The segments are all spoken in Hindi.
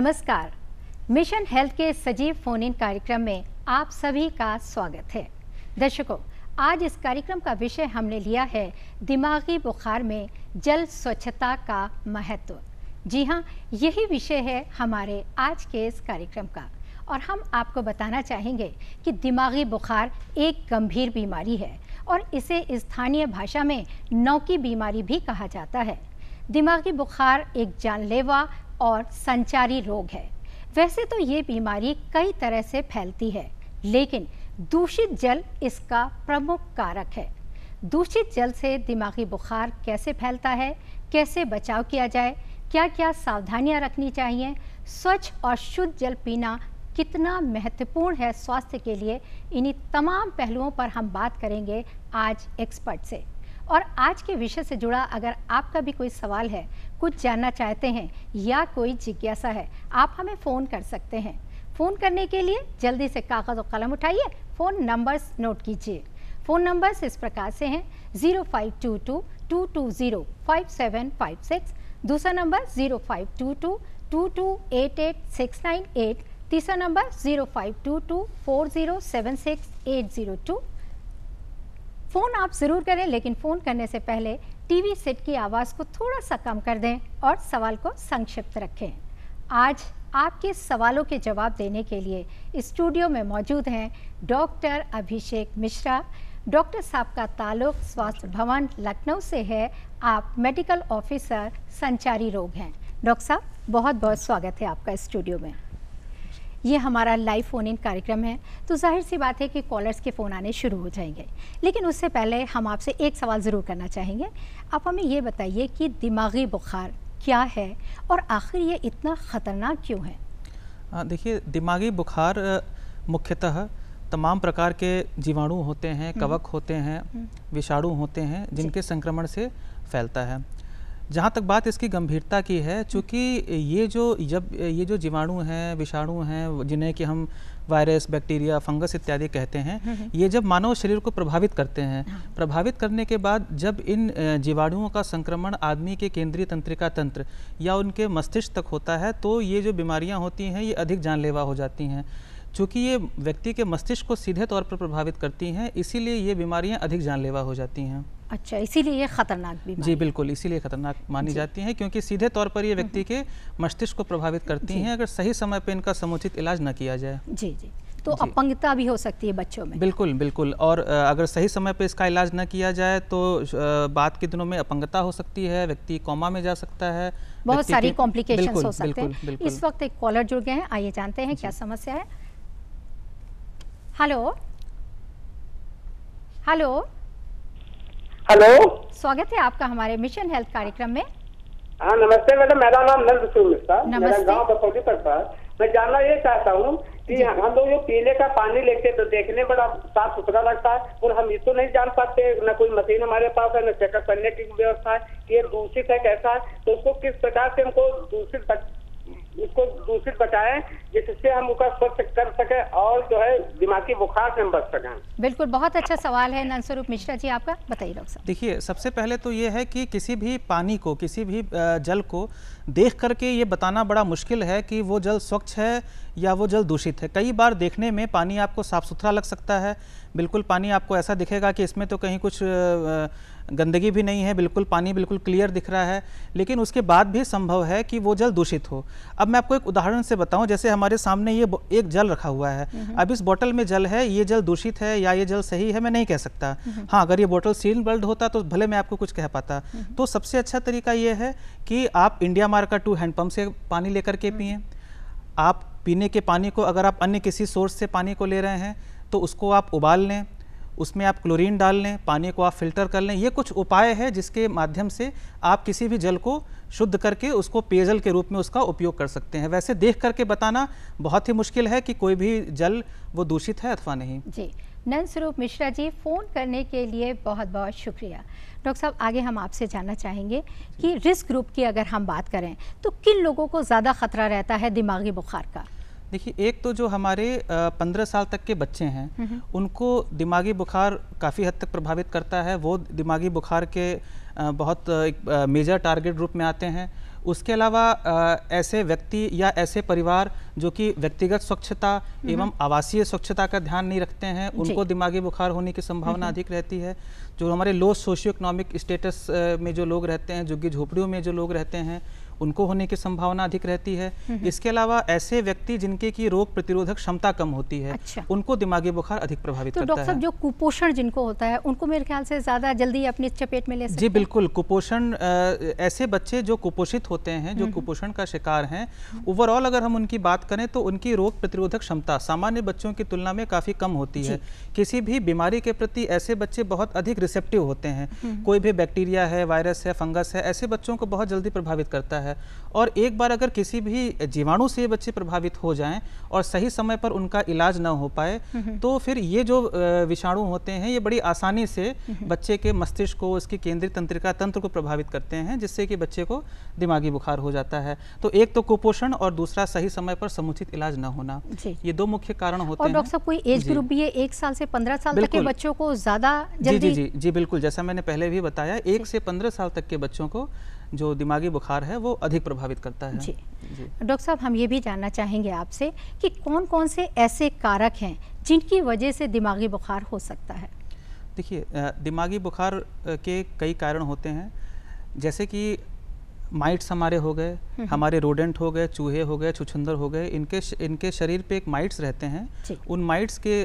नमस्कार। मिशन हेल्थ के सजीव फोन इन कार्यक्रम में आप सभी का स्वागत है। दर्शकों, आज इस कार्यक्रम का विषय हमने लिया है दिमागी बुखार में जल स्वच्छता का महत्व। जी हाँ, यही विषय है हमारे आज के इस कार्यक्रम का और हम आपको बताना चाहेंगे कि दिमागी बुखार एक गंभीर बीमारी है और इसे स्थानीय भाषा में नौकी बीमारी भी कहा जाता है। दिमागी बुखार एक जानलेवा और संचारी रोग है। वैसे तो ये बीमारी कई तरह से फैलती है, लेकिन दूषित जल इसका प्रमुख कारक है। दूषित जल से दिमागी बुखार कैसे फैलता है, कैसे बचाव किया जाए, क्या क्या सावधानियां रखनी चाहिए, स्वच्छ और शुद्ध जल पीना कितना महत्वपूर्ण है स्वास्थ्य के लिए, इन्हीं तमाम पहलुओं पर हम बात करेंगे आज एक्सपर्ट से। और आज के विषय से जुड़ा अगर आपका भी कोई सवाल है, कुछ जानना चाहते हैं या कोई जिज्ञासा है, आप हमें फ़ोन कर सकते हैं। फ़ोन करने के लिए जल्दी से कागज़ और कलम उठाइए, फ़ोन नंबर्स नोट कीजिए। फ़ोन नंबर्स इस प्रकार से हैं 0522-220-5756, दूसरा नंबर 0522-2288-698, तीसरा नंबर 0522-4076-802। फ़ोन आप ज़रूर करें, लेकिन फ़ोन करने से पहले टीवी सेट की आवाज़ को थोड़ा सा कम कर दें और सवाल को संक्षिप्त रखें। आज आपके सवालों के जवाब देने के लिए स्टूडियो में मौजूद हैं डॉक्टर अभिषेक मिश्रा। डॉक्टर साहब का ताल्लुक स्वास्थ्य भवन लखनऊ से है। आप मेडिकल ऑफिसर संचारी रोग हैं। डॉक्टर साहब, बहुत बहुत स्वागत है आपका स्टूडियो में। ये हमारा लाइव फ़ोन इन कार्यक्रम है, तो जाहिर सी बात है कि कॉलर्स के फ़ोन आने शुरू हो जाएंगे, लेकिन उससे पहले हम आपसे एक सवाल ज़रूर करना चाहेंगे। आप हमें ये बताइए कि दिमागी बुखार क्या है और आखिर ये इतना ख़तरनाक क्यों है? देखिए, दिमागी बुखार मुख्यतः तमाम प्रकार के जीवाणु होते हैं, कवक होते हैं, विषाणु होते हैं, जिनके संक्रमण से फैलता है। जहाँ तक बात इसकी गंभीरता की है, चूँकि ये जो जीवाणु हैं, विषाणु हैं, जिन्हें कि हम वायरस, बैक्टीरिया, फंगस इत्यादि कहते हैं, ये जब मानव शरीर को प्रभावित करते हैं, प्रभावित करने के बाद जब इन जीवाणुओं का संक्रमण आदमी के केंद्रीय तंत्रिका तंत्र या उनके मस्तिष्क तक होता है, तो ये जो बीमारियाँ होती हैं ये अधिक जानलेवा हो जाती हैं। चूँकि ये व्यक्ति के मस्तिष्क को सीधे तौर पर प्रभावित करती हैं, इसीलिए ये बीमारियाँ अधिक जानलेवा हो जाती हैं। अच्छा, इसीलिए ये खतरनाक बीमारी? जी बिल्कुल, इसीलिए खतरनाक मानी जाती हैं, क्योंकि सीधे तौर पर ये व्यक्ति के मस्तिष्क को प्रभावित करती हैं अगर सही समय पर इनका समुचित इलाज न किया जाए। जी, तो अपंगता भी हो सकती है बच्चों में? बिल्कुल, और अगर सही समय पर इसका इलाज न किया जाए तो बाद के दिनों में अपंगता हो सकती है, व्यक्ति कोमा में जा सकता है, बहुत सारी कॉम्प्लिकेशंस हो सकते हैं। इस वक्त एक कॉलर जुड़ गए हैं, आइए जानते हैं क्या समस्या है। हेलो, स्वागत है आपका हमारे मिशन हेल्थ कार्यक्रम में। हाँ, नमस्ते मैडम, मेरा नाम नंदकिशोर मिश्रा, मेरा गांव बसौली पड़ता है। मैं जानना ये चाहता हूँ कि हम लोग जो पीने का पानी लेते तो देखने बड़ा साफ सुथरा लगता है, और हम ये तो नहीं जान पाते, न कोई मशीन हमारे पास है, न चेकअप करने की व्यवस्था है कि ये दूषित है कैसा है, तो उसको किस प्रकार से हमको दूषित बचाएं जिससे हम उसका स्वच्छ कर सके और जो है दिमागी बुखार से हम बच सकें। बिल्कुल, बहुत अच्छा सवाल है नंदस्वरूप मिश्रा जी आपका, बताइए डॉक्टर साहब। देखिए, सबसे पहले तो ये है कि किसी भी पानी को, किसी भी जल को देख करके ये बताना बड़ा मुश्किल है कि वो जल स्वच्छ है या वो जल दूषित है। कई बार देखने में पानी आपको साफ सुथरा लग सकता है, बिल्कुल पानी आपको ऐसा दिखेगा कि इसमें तो कहीं कुछ गंदगी भी नहीं है, बिल्कुल पानी बिल्कुल क्लियर दिख रहा है, लेकिन उसके बाद भी संभव है कि वो जल दूषित हो। अब मैं आपको एक उदाहरण से बताऊं, जैसे हमारे सामने ये एक जल रखा हुआ है, अब इस बोतल में जल है, ये जल दूषित है या ये जल सही है मैं नहीं कह सकता। हाँ, अगर ये बोतल सील्ड होता तो भले मैं आपको कुछ कह पाता। तो सबसे अच्छा तरीका ये है कि आप इंडिया मार्क का 2 हैंडपम्प से पानी लेकर के पिएं। आप पीने के पानी को अगर आप अन्य किसी सोर्स से पानी को ले रहे हैं तो उसको आप उबाल लें, उसमें आप क्लोरीन डाल लें, पानी को आप फिल्टर कर लें। ये कुछ उपाय है जिसके माध्यम से आप किसी भी जल को शुद्ध करके उसको पेयजल के रूप में उसका उपयोग कर सकते हैं। वैसे देख करके बताना बहुत ही मुश्किल है कि कोई भी जल वो दूषित है अथवा नहीं। जी, नंदस्वरूप मिश्रा जी, फ़ोन करने के लिए बहुत बहुत शुक्रिया। डॉक्टर साहब, आगे हम आपसे जानना चाहेंगे कि रिस्क ग्रुप की अगर हम बात करें तो किन लोगों को ज़्यादा खतरा रहता है दिमागी बुखार का? देखिए, एक तो जो हमारे 15 साल तक के बच्चे हैं उनको दिमागी बुखार काफ़ी हद तक प्रभावित करता है। वो दिमागी बुखार के बहुत एक मेजर टारगेट ग्रुप में आते हैं। उसके अलावा ऐसे व्यक्ति या ऐसे परिवार जो कि व्यक्तिगत स्वच्छता एवं आवासीय स्वच्छता का ध्यान नहीं रखते हैं, उनको दिमागी बुखार होने की संभावना अधिक रहती है। जो हमारे लो सोशियो इकोनॉमिक स्टेटस में जो लोग रहते हैं, झुग्गी झोपड़ियों में जो लोग रहते हैं, उनको होने की संभावना अधिक रहती है। इसके अलावा ऐसे व्यक्ति जिनके की रोग प्रतिरोधक क्षमता कम होती है, उनको दिमागी बुखार अधिक प्रभावित करता है। तो डॉक्टर साहब, जो कुपोषण जिनको होता है उनको मेरे ख्याल से ज़्यादा जल्दी अपनी चपेट में ले सकते हैं। जी बिल्कुल, कुपोषण ऐसे बच्चे जो कुपोषित होते हैं, जो कुपोषण का शिकार हैं, ओवरऑल अगर हम उनकी बात करें तो उनकी रोग प्रतिरोधक क्षमता सामान्य बच्चों की तुलना में काफ़ी कम होती है। किसी भी बीमारी के प्रति ऐसे बच्चे बहुत अधिक रिसेप्टिव होते हैं। कोई भी बैक्टीरिया है, वायरस है, फंगस है, ऐसे बच्चों को बहुत जल्दी प्रभावित करता है। और एक बार अगर किसी भी जीवाणु से बच्चे प्रभावित हो जाएं और सही समय पर उनका इलाज ना हो पाए, तो फिर ये जो विषाणु होते हैं, ये बड़ी आसानी से बच्चे के मस्तिष्क को, उसकी केंद्रीय तंत्रिका तंत्र को प्रभावित करते हैं, जिससे कि बच्चे को दिमागी बुखार हो जाता है। तो एक तो कुपोषण और दूसरा सही समय पर समुचित इलाज ना होना, ये दो मुख्य कारण होते हैं। और डॉक्टर साहब, कोई एज ग्रुप भी है 1 साल से 15 साल तक के बच्चों को ज्यादा जल्दी? जी बिल्कुल, जैसा मैंने पहले भी बताया, 1 से 15 साल तक के बच्चों को जो दिमागी बुखार है वो अधिक प्रभावित करता है। जी डॉक्टर साहब, हम ये भी जानना चाहेंगे आपसे कि कौन कौन से ऐसे कारक हैं जिनकी वजह से दिमागी बुखार हो सकता है? देखिए, दिमागी बुखार के कई कारण होते हैं, जैसे कि माइट्स हमारे हो गए, हमारे रोडेंट हो गए, चूहे हो गए, छुछुंदर हो गए, इनके शरीर पे एक माइट्स रहते हैं। उन माइट्स के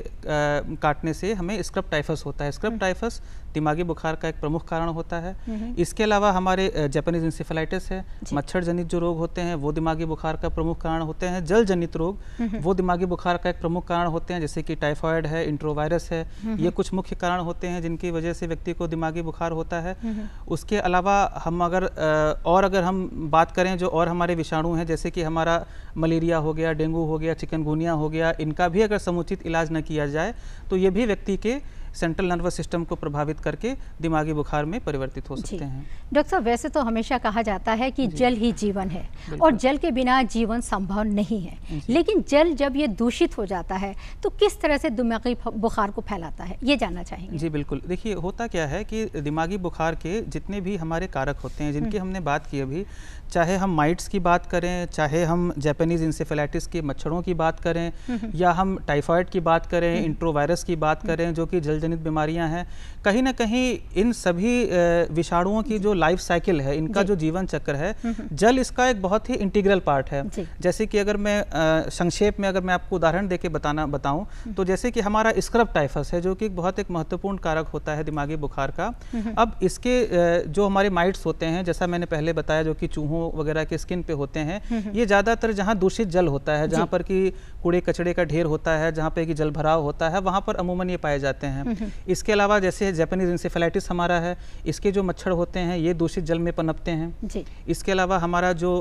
काटने से हमें स्क्रब टाइफस होता है। स्क्रब टाइफस दिमागी बुखार का एक प्रमुख कारण होता है। इसके अलावा हमारे जापानीज इंसेफेलाइटिस है, मच्छर जनित जो रोग होते हैं वो दिमागी बुखार का प्रमुख कारण होते हैं। जल जनित रोग वो दिमागी बुखार का एक प्रमुख कारण होते हैं, जैसे कि टाइफाइड है, इंट्रोवायरस है, ये कुछ मुख्य कारण होते हैं जिनकी वजह से व्यक्ति को दिमागी बुखार होता है। उसके अलावा हम अगर हम बात करें जो और हमारे विषाणु हैं, जैसे कि हमारा मलेरिया हो गया, डेंगू हो गया, चिकनगुनिया हो गया, इनका भी अगर समुचित इलाज न किया जाए तो ये भी व्यक्ति के सेंट्रल नर्वस सिस्टम को प्रभावित करके दिमागी बुखार में परिवर्तित हो सकते हैं। डॉक्टर साहब, वैसे तो हमेशा कहा जाता है कि जल ही जीवन है और जल के बिना जीवन संभव नहीं है, लेकिन जल जब ये दूषित हो जाता है तो किस तरह से दिमागी बुखार को फैलाता है, ये जानना चाहेंगे। जी बिल्कुल, देखिए होता क्या है कि दिमागी बुखार के जितने भी हमारे कारक होते हैं, जिनकी हमने बात की अभी, चाहे हम माइट्स की बात करें, चाहे हम जापानीज इंसेफेलाइटिस के मच्छरों की बात करें, या हम टाइफाइड की बात करें, इंट्रोवायरस की बात करें, जो कि जल जनित बीमारियां हैं, कहीं ना कहीं इन सभी विषाणुओं की जो लाइफ साइकिल है, इनका जो जीवन चक्र है, जल इसका एक बहुत ही इंटीग्रल पार्ट है। जैसे कि अगर मैं संक्षेप में अगर मैं आपको उदाहरण देके बताऊं तो जैसे कि हमारा स्क्रब टाइफस है, जो कि बहुत एक महत्वपूर्ण कारक होता है दिमागी बुखार का। अब इसके जो हमारे माइट्स होते हैं, जैसा मैंने पहले बताया, जो कि चूहों वगैरह के स्किन पे होते हैं, ये ज़्यादातर जहाँ दूषित जल होता है, जहाँ पर कि कूड़े कचड़े का ढेर होता है, जहाँ पे कि जल भराव होता है, वहाँ पर अमूमन ये पाए जाते हैं। इसके अलावा जैसे जापानीज इंसेफेलाइटिस हमारा है, इसके जो मच्छर होते हैं ये दूषित जल में पनपते हैं। इसके अलावा हमारा जो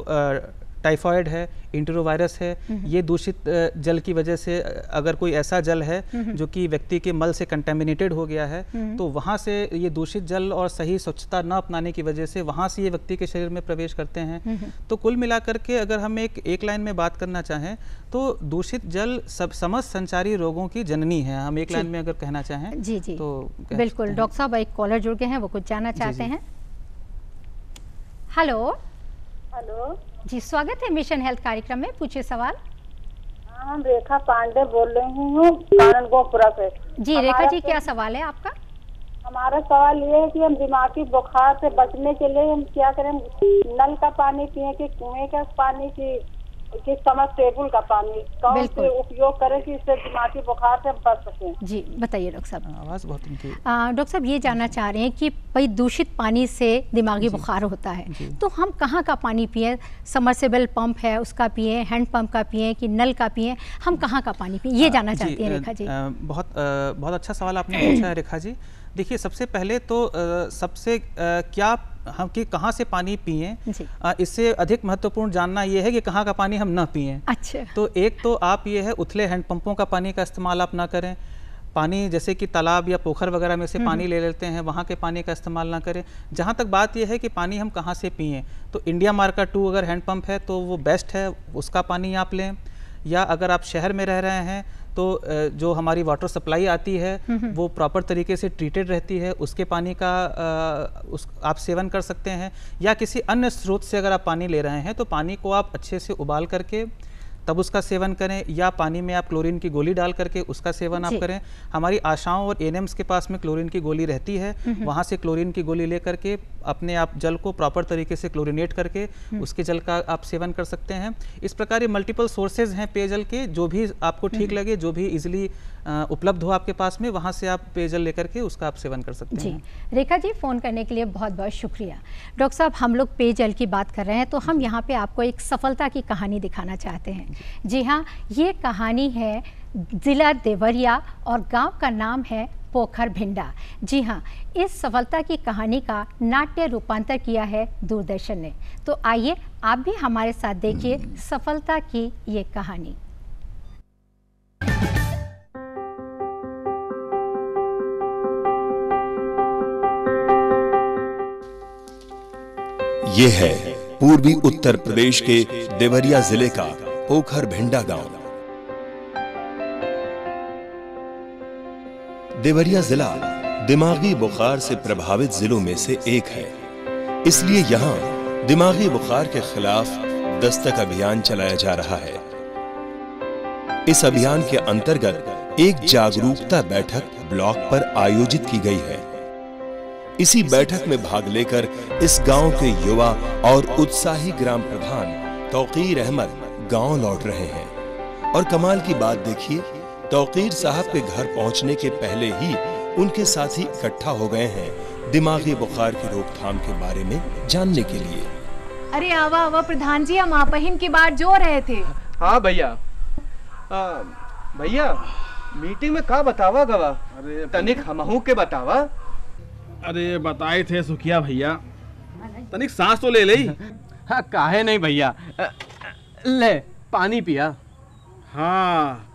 टाइफाइड है, इंट्रोवायरस है, ये दूषित जल की वजह से, अगर कोई ऐसा जल है जो कि व्यक्ति के मल से कंटेमिनेटेड हो गया है, तो वहाँ से ये दूषित जल और सही स्वच्छता न अपनाने की वजह से वहाँ से ये व्यक्ति के शरीर में प्रवेश करते हैं। तो कुल मिलाकर के अगर हम एक लाइन में बात करना चाहें तो दूषित जल समस्त संचारी रोगों की जननी है, हम एक लाइन में अगर कहना चाहें। जी तो बिल्कुल। डॉक्टर साहब, एक कॉलर जुड़ गए हैं, वो कुछ जानना चाहते हैं। हेलो जी, स्वागत है मिशन हेल्थ कार्यक्रम में, पूछिए सवाल। हम रेखा पांडे बोल रही हूँ, काननगोपुरा से। जी रेखा जी, क्या सवाल है आपका? हमारा सवाल ये है कि हम दिमागी बुखार से बचने के लिए हम क्या करें? नल का पानी पिए कि कुएं का पानी कि समरसेबुल का पानी, कौन से उपयोग करें कि इससे दिमागी बुखार से हम बच सकें? जी बताइए डॉक्टर साहब। आवाज़ बहुत डॉक्टर साहब, ये जानना चाह रहे हैं कि भाई दूषित पानी से दिमागी बुखार होता है, तो हम कहाँ का पानी पिए? समरसेबल पंप है उसका पिए, हैंड पंप का पिए कि नल का पिए? हम कहाँ का पानी पिए, ये जानना चाहती हैं रेखा जी। बहुत अच्छा सवाल आपने पूछा है रेखा जी। देखिए, सबसे पहले तो क्या हम कि कहाँ से पानी पिएं, इससे अधिक महत्वपूर्ण जानना ये है कि कहाँ का पानी हम न पिएं। अच्छा। तो एक तो आप ये है उथले हैंडपंपों का पानी का इस्तेमाल आप ना करें। पानी जैसे कि तालाब या पोखर वगैरह में से पानी ले लेते हैं, वहाँ के पानी का इस्तेमाल ना करें। जहाँ तक बात यह है कि पानी हम कहाँ से पिएं, तो इंडिया मार्का 2 अगर हैंडपम्प है तो वो बेस्ट है, उसका पानी आप लें। या अगर आप शहर में रह रहे हैं तो जो हमारी वाटर सप्लाई आती है वो प्रॉपर तरीके से ट्रीटेड रहती है, उसके पानी का आप सेवन कर सकते हैं। या किसी अन्य स्रोत से अगर आप पानी ले रहे हैं तो पानी को आप अच्छे से उबाल करके तब उसका सेवन करें, या पानी में आप क्लोरीन की गोली डाल करके उसका सेवन आप करें। हमारी आशाओं और एएनएम्स के पास में क्लोरीन की गोली रहती है, वहाँ से क्लोरीन की गोली ले करके अपने आप जल को प्रॉपर तरीके से क्लोरीनेट करके उसके जल का आप सेवन कर सकते हैं। इस प्रकार ये मल्टीपल सोर्सेज हैं पेयजल के, जो भी आपको ठीक लगे, जो भी इजीली उपलब्ध हो आपके पास में, वहाँ से आप पेयजल लेकर के उसका आप सेवन कर सकते हैं। जी रेखा जी, फ़ोन करने के लिए बहुत बहुत शुक्रिया। डॉक्टर साहब, हम लोग पेयजल की बात कर रहे हैं तो हम यहाँ पे आपको एक सफलता की कहानी दिखाना चाहते हैं। जी हाँ, ये कहानी है ज़िला देवरिया और गांव का नाम है पोखर भिंडा। जी हाँ, इस सफलता की कहानी का नाट्य रूपांतर किया है दूरदर्शन ने। तो आइए आप भी हमारे साथ देखिए सफलता की ये कहानी। ये है पूर्वी उत्तर प्रदेश के देवरिया जिले का पोखर भिंडा गांव। देवरिया जिला दिमागी बुखार से प्रभावित जिलों में से एक है, इसलिए यहां दिमागी बुखार के खिलाफ दस्तक अभियान चलाया जा रहा है। इस अभियान के अंतर्गत एक जागरूकता बैठक ब्लॉक पर आयोजित की गई है। इसी बैठक में भाग लेकर इस गांव के युवा और उत्साही ग्राम प्रधान तौकीर अहमद गांव लौट रहे हैं। और कमाल की बात देखिए, तौकीर साहब के घर पहुंचने के पहले ही उनके साथी इकट्ठा हो गए हैं दिमागी बुखार की रोकथाम के बारे में जानने के लिए। अरे आवा आवा प्रधान जी, हम आपहिन की बात जो रहे थे। हाँ भैया, भैया मीटिंग में का बतावा गवा? अरे तनिक हमहू के बतावा। अरे बताए थे सुखिया भैया, तनिक सांस तो ले ले। हाँ काहे नहीं भैया, ले पानी पिया। हाँ,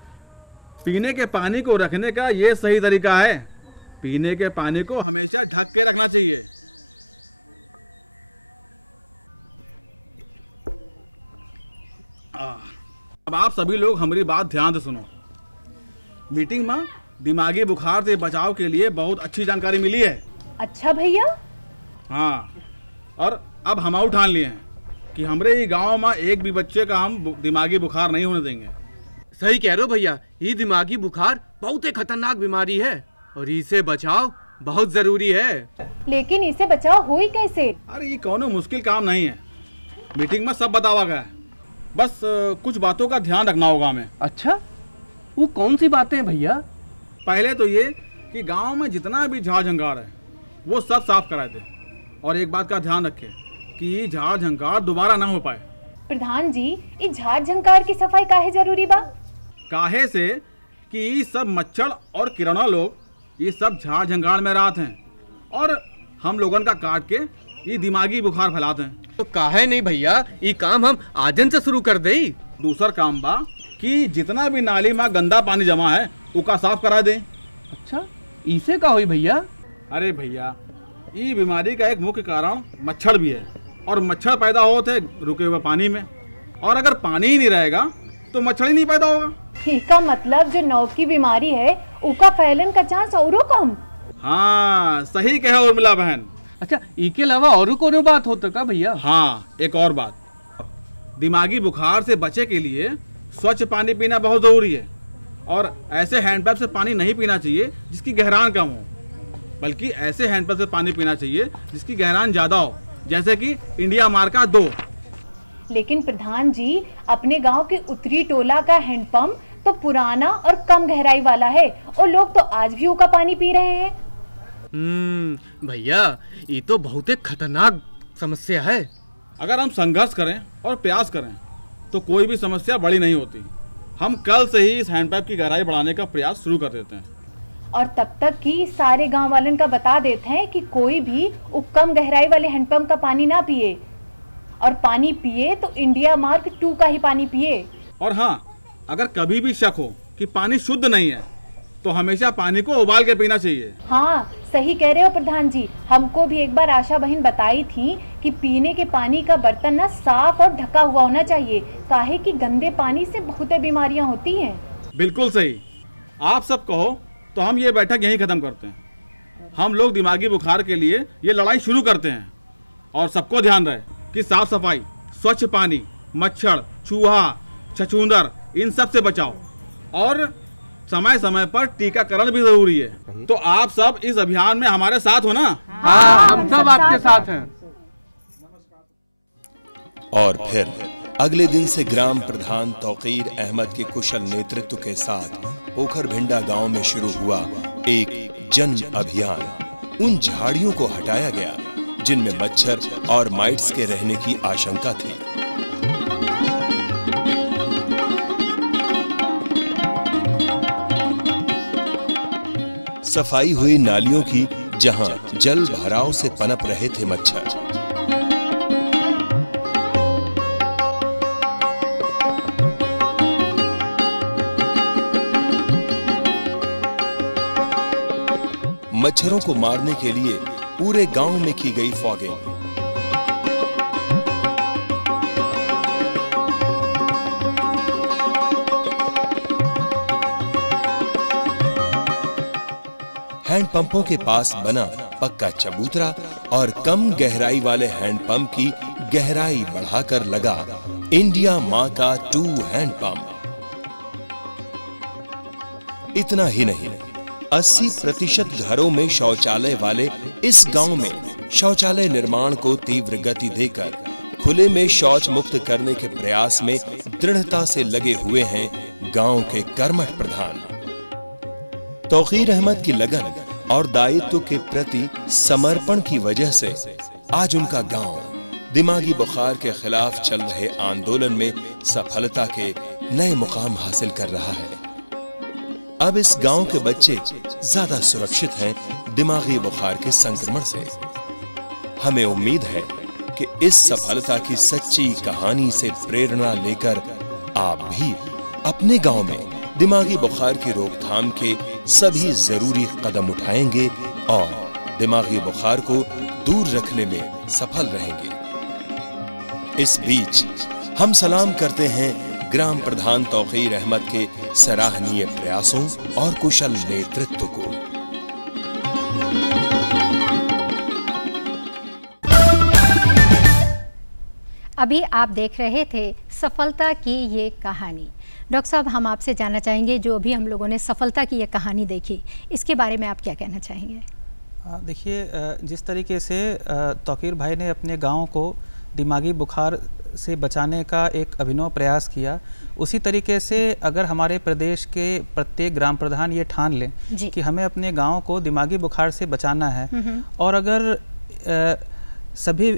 पीने के पानी को रखने का ये सही तरीका है। पीने के पानी को हमेशा ढक के रखना चाहिए। अब आप सभी लोग हमारी बात ध्यान से सुनो। मीटिंग में दिमागी बुखार से बचाव के लिए बहुत अच्छी जानकारी मिली है। अच्छा भैया? हाँ, और अब हम ठान लिए हैं कि हमारे ही गांव में एक भी बच्चे का हम दिमागी बुखार नहीं होने देंगे। सही कह रहे हो भैया, ये दिमागी बुखार बहुत ही खतरनाक बीमारी है और इसे बचाव बहुत जरूरी है। लेकिन इसे बचाव हुई कैसे? अरे ये कोनो मुश्किल काम नहीं है, मीटिंग में सब बतावा गया है। बस कुछ बातों का ध्यान रखना होगा हमें। अच्छा, वो कौन सी बातें भैया? पहले तो ये कि गांव में जितना भी झाड़ झंकार है वो सब साफ कराए थे, और एक बात का ध्यान रखें कि झाड़ झंकार दोबारा ना हो पाए। प्रधान जी, इस झाड़ झंकार की सफाई काहे जरूरी बा? काहे से कि सब मच्छर और कीड़ा लोग ये सब झाड़ झंकार में रहते हैं और हम लोगन का काट के ये दिमागी बुखार फैलाते हैं। तो काहे नहीं भैया, ये काम हम आजन से शुरू कर दे। दूसर काम बा कि जितना भी नाली में गंदा पानी जमा है उसका साफ करा दें। अच्छा, इसे का हुई भैया? अरे भैया, ये बीमारी का एक मुख्य कारण मच्छर भी है, और मच्छर पैदा होते रुके हुए पानी में, और अगर पानी ही नहीं रहेगा तो मच्छर ही नहीं पैदा होगा। इसका मतलब जो नौ की बीमारी है उसका फैलन का चांस औरों कम। हाँ सही कहे उर्मिला बहन। अच्छा, इसके अलावा और कोनो बात होता का भैया? हाँ, एक और बात, दिमागी बुखार से बचे के लिए स्वच्छ पानी पीना बहुत जरूरी है, और ऐसे हैंडपंप से पानी नहीं पीना चाहिए जिसकी गहराई कम हो, बल्कि ऐसे हैंडपंप से पानी पीना चाहिए जिसकी गहराई ज्यादा हो, जैसे कि इंडिया मार्का 2। लेकिन प्रधान जी, अपने गांव के उत्तरी टोला का हैंडपंप तो पुराना और कम गहराई वाला है, और लोग तो आज भी उसका पानी पी रहे हैं। भैया, ये तो बहुत एक खतरनाक समस्या है। अगर हम संघर्ष करें और प्रयास करें तो कोई भी समस्या बड़ी नहीं होती। हम कल से ही इस हैंडपंप की गहराई बढ़ाने का प्रयास शुरू कर देते हैं, और तब तक की सारे गांव वालों का बता देते हैं कि कोई भी कम गहराई वाले हैंडपंप का पानी ना पिए, और पानी पिए तो इंडिया मार्क 2 का ही पानी पिए। और हाँ, अगर कभी भी शक हो कि पानी शुद्ध नहीं है तो हमेशा पानी को उबाल के पीना चाहिए। हाँ सही कह रहे हो प्रधान जी, हमको भी एक बार आशा बहन बताई थी कि पीने के पानी का बर्तन ना साफ और ढका हुआ होना चाहिए, काहे कि गंदे पानी से बहुत बीमारियां होती हैं। बिल्कुल सही। आप सब कहो तो हम ये बैठक यहीं ख़त्म करते हैं। हम लोग दिमागी बुखार के लिए ये लड़ाई शुरू करते हैं। और सबको ध्यान रहे कि साफ सफाई, स्वच्छ पानी, मच्छर, चूहा, छछूंदर, इन सब से बचाओ। और समय समय पर टीकाकरण भी जरूरी है। तो आप सब इस अभियान में हमारे साथ हो ना? हाँ, हम सब आपके साथ हैं। और फिर अगले दिन से ग्राम प्रधान तौकीर अहमद के कुशल नेतृत्व के साथ पोखरभिंडा गांव में शुरू हुआ एक जन अभियान। उन झाड़ियों को हटाया गया जिनमें मच्छर और माइट्स के रहने की आशंका थी। सफाई हुई नालियों की, जहां जल भराव से पनप रहे थे मच्छर। मच्छरों को मारने के लिए पूरे गांव में की गई फॉगिंग। हैंडपंपों के पास बना पक्का चबूतरा और कम गहराई वाले हैंडपंप की गहराई बढ़ाकर लगा इंडिया मां का 2 हैंडपंप। इतना ही नहीं, 80% घरों में शौचालय वाले इस गांव में शौचालय निर्माण को तीव्र गति देकर खुले में शौच मुक्त करने के प्रयास में दृढ़ता से लगे हुए हैं गांव के कर्मठ प्रधान। तौकीर अहमद की लगन और दायित्व के प्रति समर्पण की वजह से आज उनका गांव दिमागी बुखार के खिलाफ चल रहे आंदोलन में सफलता के नए मुकाम हासिल कर रहा है। अब इस गांव के बच्चे ज्यादा सुरक्षित हैं दिमागी बुखार के संक्रमण से। हमें उम्मीद है कि इस सफलता की सच्ची कहानी से प्रेरणा लेकर आप भी अपने गांव में दिमागी बुखार की रोकथाम के सभी जरूरी कदम उठाएंगे और दिमागी बुखार को दूर रखने में सफल रहेंगे। इस बीच हम सलाम करते हैं ग्राम प्रधान तौकीर अहमद के सराहनीय प्रयासों और कुशल नेतृत्व को। अभी आप देख रहे थे सफलता की ये कहानी। डॉक्टर साहब, हम आपसे जानना चाहेंगे, जो अभी हम लोगों ने सफलता की ये कहानी देखी, इसके बारे में आप क्या कहना चाहेंगे? देखिए, जिस तरीके से तौकीर भाई ने अपने गांव को दिमागी बुखार से बचाने का एक अभिनव प्रयास किया, उसी तरीके से अगर हमारे प्रदेश के प्रत्येक ग्राम प्रधान ये ठान लें कि हमें अपने गांव को दिमागी बुखार से बचाना है, और अगर सभी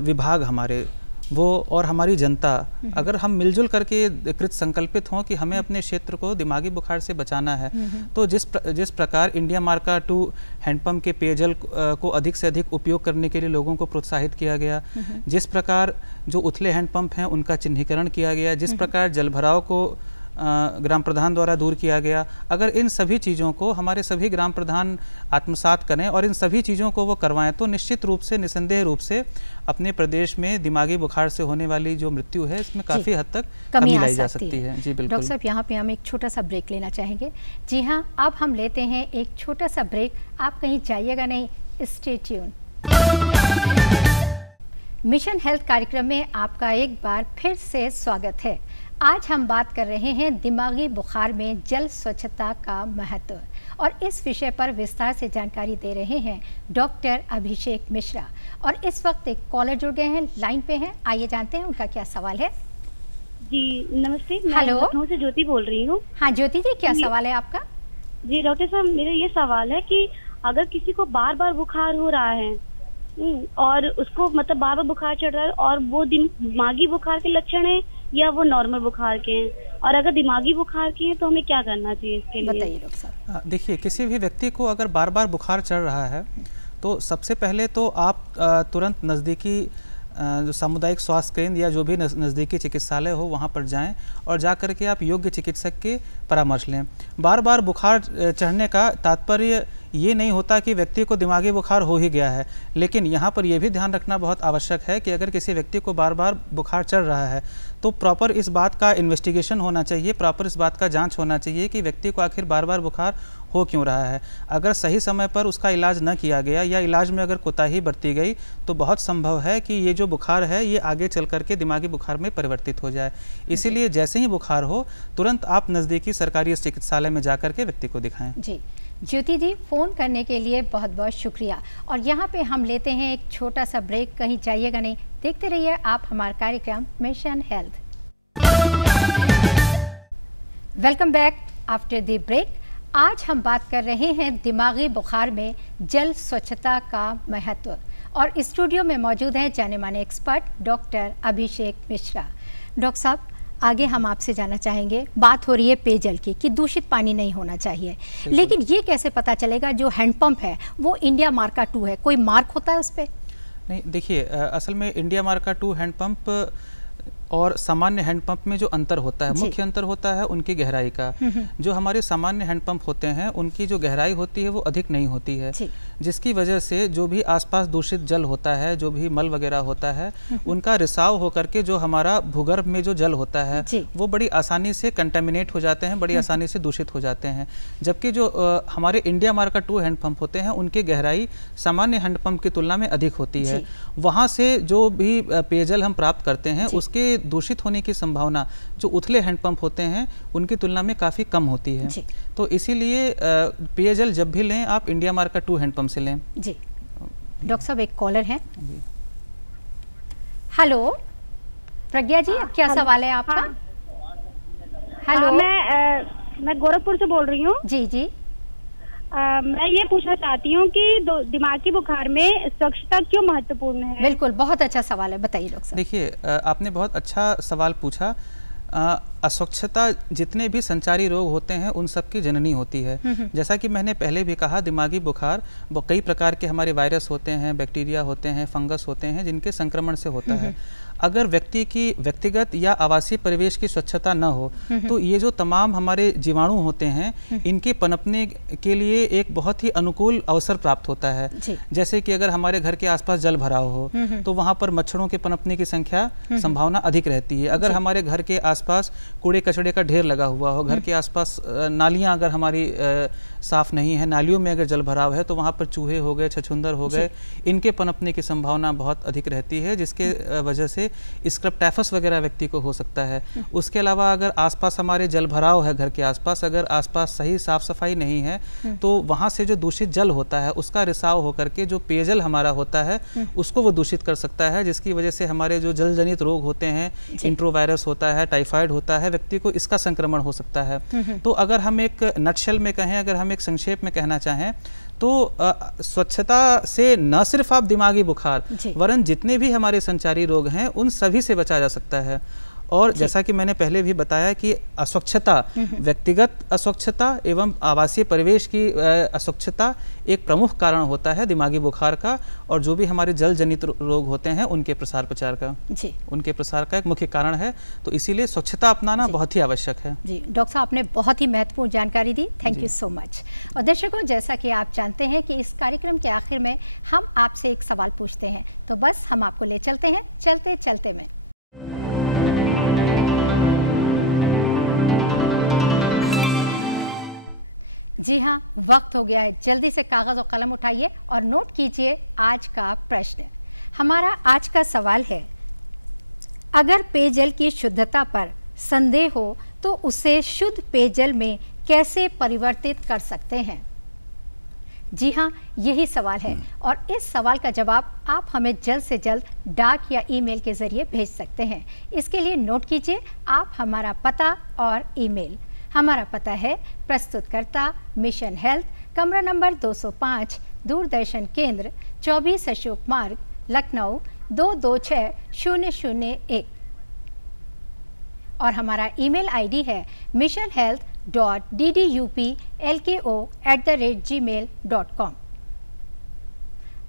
विभाग हमारे वो और हमारी जनता अगर हम मिलजुल करके कृत संकल्पित हों कि हमें अपने क्षेत्र को दिमागी बुखार से बचाना है, तो जिस प्रकार इंडिया मार्का 2 हैंडपंप के पेयजल को अधिक से अधिक उपयोग करने के लिए लोगों को प्रोत्साहित किया गया, जिस प्रकार जो उथले हैंडपंप हैं उनका चिन्हीकरण किया गया, जिस प्रकार जलभराव को ग्राम प्रधान द्वारा दूर किया गया, अगर इन सभी चीज़ों को हमारे सभी ग्राम प्रधान आत्मसात करें और इन सभी चीज़ों को वो करवाएं, तो निश्चित रूप से, निसंदेह रूप से अपने प्रदेश में दिमागी बुखार से होने वाली जो मृत्यु है इसमें काफ़ी हद तक कमी लाई जा सकती है। जी बिल्कुल। डॉक्टर साहब, यहाँ पे हम एक छोटा सा ब्रेक लेना चाहेंगे। जी हाँ, अब हम लेते हैं एक छोटा सा ब्रेक। आप कहीं जाइएगा नहीं, स्टे ट्यून। मिशन हेल्थ कार्यक्रम में आपका एक बार फिर से स्वागत है। आज हम बात कर रहे हैं दिमागी बुखार में जल स्वच्छता का महत्व, और इस विषय पर विस्तार से जानकारी दे रहे हैं डॉक्टर अभिषेक मिश्रा। और इस वक्त एक कॉलर जुड़ गए हैं, लाइन पे हैं, आइए जानते हैं उनका क्या सवाल है। जी नमस्ते, मैं हेलो, लखनऊ से ज्योति बोल रही हूँ। हाँ ज्योति जी, क्या सवाल है आपका? जी डॉक्टर साहब, मेरा ये सवाल है कि अगर किसी को बार बार बुखार हो रहा है और उसको मतलब बार बार बुखार चढ़ रहा है, और वो दिमागी बुखार के लक्षण है या वो नॉर्मल बुखार के हैं, और अगर दिमागी बुखार के हैं तो हमें क्या करना चाहिए इसके लिए? बताइए डॉक्टर साहब। देखिए, किसी भी व्यक्ति को अगर बार बार बुखार चढ़ रहा है तो सबसे पहले तो आप तुरंत नज़दीकी जो सामुदायिक स्वास्थ्य केंद्र या जो भी नज़दीकी चिकित्सालय हो वहाँ पर जाएं और जा कर के आप योग्य चिकित्सक के परामर्श लें। बार बार बुखार चढ़ने का तात्पर्य ये नहीं होता कि व्यक्ति को दिमागी बुखार हो ही गया है। लेकिन यहाँ पर यह भी ध्यान रखना बहुत आवश्यक है कि अगर किसी व्यक्ति को बार बार बुखार चढ़ रहा है तो प्रॉपर इस बात का इन्वेस्टिगेशन होना चाहिए, प्रॉपर इस बात का जांच होना चाहिए कि व्यक्ति को आखिर बार बार बुखार हो क्यों रहा है। अगर सही समय पर उसका इलाज न किया गया या इलाज में अगर कोताही बरती गई तो बहुत संभव है कि ये जो बुखार है ये आगे चल करके दिमागी बुखार में परिवर्तित हो जाए। इसीलिए जैसे ही बुखार हो तुरंत आप नज़दीकी सरकारी चिकित्सालय में जा करके व्यक्ति को दिखाएं। जी ज्योति जी, फ़ोन करने के लिए बहुत बहुत शुक्रिया। और यहाँ पे हम लेते हैं एक छोटा सा ब्रेक, कहीं जाइएगा नहीं, देखते रहिए आप हमारा कार्यक्रम mission health. Welcome back after the break. आज हम बात कर रहे हैं दिमागी बुखार में जल स्वच्छता का महत्व, और स्टूडियो में मौजूद हैं जाने माने expert doctor Abhishek Mishra. Doctor साहब, आगे हम आपसे जानना चाहेंगे, बात हो रही है पेयजल की कि दूषित पानी नहीं होना चाहिए, लेकिन ये कैसे पता चलेगा जो हैंडपंप है वो इंडिया मार्का 2 है? कोई मार्क होता है उस पर? नहीं, देखिए असल में इंडिया मार्का 2 हैंडपंप और सामान्य हैंडपंप में जो अंतर होता है, मुख्य अंतर होता है उनकी गहराई का। जो हमारे सामान्य हैंडपंप होते हैं उनकी जो गहराई होती है वो अधिक नहीं होती है, जिसकी वजह से जो भी आसपास दूषित जल होता है, जो भी मल वगैरह होता है, उनका रिसाव होकर के जो हमारा भूगर्भ में जो जल होता है वो बड़ी आसानी से कंटेमिनेट हो जाते हैं, बड़ी आसानी से दूषित हो जाते हैं। जबकि जो हमारे इंडिया मार्का 2 हैंडपंप होते हैं उनकी गहराई सामान्य हैंडपंप की तुलना में अधिक होती है। वहाँ से जो भी पेयजल हम प्राप्त करते हैं उसके दूषित होने की संभावना जो उथले हैंडपंप होते हैं उनकी तुलना में काफ़ी कम होती है। तो इसीलिए पेयजल जब भी लें आप इंडिया मार्का 2 हैंडपंप से लें। जी डॉक्टर साहब, एक कॉलर है। हेलो प्रज्ञा जी, क्या सवाल है आपका? हेलो, मैं गोरखपुर से बोल रही हूँ। जी जी, मैं ये पूछना चाहती हूँ कि दिमागी बुखार में स्वच्छता क्यों महत्वपूर्ण है? बिल्कुल, बहुत अच्छा सवाल है, बताइए डॉक्टर साहब। देखिए, आपने बहुत अच्छा सवाल पूछा। अस्वच्छता जितने भी संचारी रोग होते हैं उन सब की जननी होती है। जैसा कि मैंने पहले भी कहा, दिमागी बुखार वो कई प्रकार के हमारे वायरस होते हैं, बैक्टीरिया होते हैं, फंगस होते हैं जिनके संक्रमण से होता है। अगर व्यक्ति की व्यक्तिगत या आवासीय परिवेश की स्वच्छता न हो तो ये जो तमाम हमारे जीवाणु होते हैं इनके पनपने के लिए एक बहुत ही अनुकूल अवसर प्राप्त होता है। जैसे कि अगर हमारे घर के आसपास जल भराव हो तो वहाँ पर मच्छरों के पनपने की संख्या संभावना अधिक रहती है। अगर हमारे घर के आसपास कूड़े कचड़े का ढेर लगा हुआ हो, घर के आसपास नालियाँ अगर हमारी साफ नहीं है, नालियों में अगर जल भराव है तो वहाँ पर चूहे हो गए, छछूंदर हो गए, इनके पनपने की संभावना बहुत अधिक रहती है, जिसके वजह से स्क्रब टाइफस वगैरह व्यक्ति को हो सकता है। उसके अलावा अगर आसपास हमारे जल भराव है, घर के आसपास अगर आसपास सही साफ सफाई नहीं है तो वहाँ से जो दूषित जल होता है उसका रिसाव होकर के जो पेयजल हमारा होता है उसको वो दूषित कर सकता है, जिसकी वजह से हमारे जो जल जनित रोग होते हैं, इंट्रोवायरस होता है, टाइफाइड होता है, व्यक्ति को इसका संक्रमण हो सकता है। तो अगर हम एक नटशेल में कहें, अगर हम एक संक्षेप में कहना चाहें तो स्वच्छता से न सिर्फ आप दिमागी बुखार वरन जितने भी हमारे संचारी रोग हैं उन सभी से बचा जा सकता है। और जैसा कि मैंने पहले भी बताया कि अस्वच्छता, व्यक्तिगत अस्वच्छता एवं आवासीय परिवेश की अस्वच्छता एक प्रमुख कारण होता है दिमागी बुखार का, और जो भी हमारे जल जनित रोग होते हैं उनके प्रसार प्रचार का, उनके प्रसार का एक मुख्य कारण है। तो इसीलिए स्वच्छता अपनाना बहुत ही आवश्यक है। जी डॉक्टर साहब, आपने बहुत ही महत्वपूर्ण जानकारी दी, थैंक यू सो मच। और दर्शकों, जैसा कि आप जानते हैं कि इस कार्यक्रम के आखिर में हम आपसे एक सवाल पूछते हैं, तो बस हम आपको ले चलते हैं चलते चलते में। जी हाँ, वक्त हो गया है, जल्दी से कागज़ और कलम उठाइए और नोट कीजिए आज का प्रश्न। हमारा आज का सवाल है, अगर पेयजल की शुद्धता पर संदेह हो तो उसे शुद्ध पेयजल में कैसे परिवर्तित कर सकते हैं? जी हाँ, यही सवाल है, और इस सवाल का जवाब आप हमें जल्द से जल्द डाक या ईमेल के ज़रिए भेज सकते हैं। इसके लिए नोट कीजिए आप हमारा पता और ईमेल। हमारा पता है प्रस्तुतकर्ता मिशन हेल्थ, कमरा नंबर 205, दूरदर्शन केंद्र, 24 अशोक मार्ग, लखनऊ 226001। और हमारा ईमेल आईडी है missionhealth.ddupLKO@gmail.com।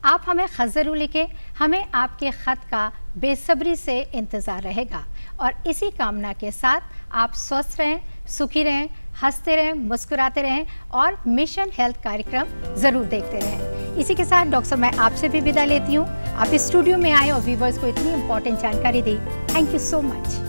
आप हमें खत ज़रूर लिखें, हमें आपके ख़त का बेसब्री से इंतज़ार रहेगा। और इसी कामना के साथ आप स्वस्थ रहें, सुखी रहें, हंसते रहें, मुस्कुराते रहें और मिशन हेल्थ कार्यक्रम ज़रूर देखते रहें। इसी के साथ डॉक्टर साहब मैं आपसे भी विदा लेती हूँ। आप इस स्टूडियो में आए और व्यूवर्स को इतनी इंपॉर्टेंट जानकारी दी। Thank you so much.